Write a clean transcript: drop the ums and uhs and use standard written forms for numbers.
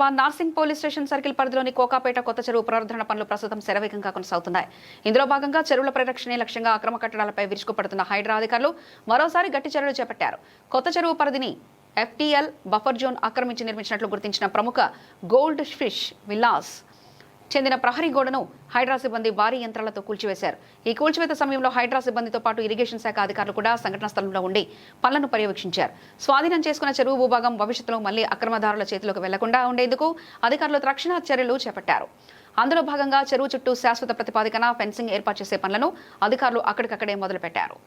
Secunderabad Narsingi police station circle పరిధిలోని కోకాపేట కొత్త చెరువు పునరుద్ధరణ పనులు ప్రస్తుతం శరవేగంగా కొనసాగుతున్నాయి. ఇందులో భాగంగా చెరువుల పరిరక్షణే లక్ష్యంగా అక్రమ కట్టడాలపై విరుచుకుపడుతున్న హైడ్రా అధికారులు మరోసారి గట్టి చర్యలు చేపట్టారు. కొత్త చెరువు పరిధిని FTL బఫర్ జోన్ ఆక్రమించి నిర్మించినట్లు గుర్తించిన ప్రముఖ గోల్డ్ ఫిష్ విల్లాస్ చెందిన ప్రహరీ గోడను హైడ్రా సిబ్బంది భారీ యంత్రాలతో కూల్చివేశారు. ఈ కూల్చివేత సమయంలో హైడ్రా సిబ్బందితో పాటు ఇరిగేషన్ శాఖ అధికారులు కూడా సంఘటనా స్థలంలో ఉండి పనులను పర్యవేక్షించారు. స్వాధీనం చేసుకున్న చెరువు భూభాగం భవిష్యత్తులో మళ్లీ అక్రమదారుల చేతిలోకి వెళ్లకుండా ఉండేందుకు అధికారులు రక్షణ చర్యలు చేపట్టారు. అందులో భాగంగా చెరువు చుట్టూ శాశ్వత ప్రతిపాదికన ఫెన్సింగ్ ఏర్పాటు చేసే పనులను అధికారులు అక్కడికక్కడే మొదలుపెట్టారు.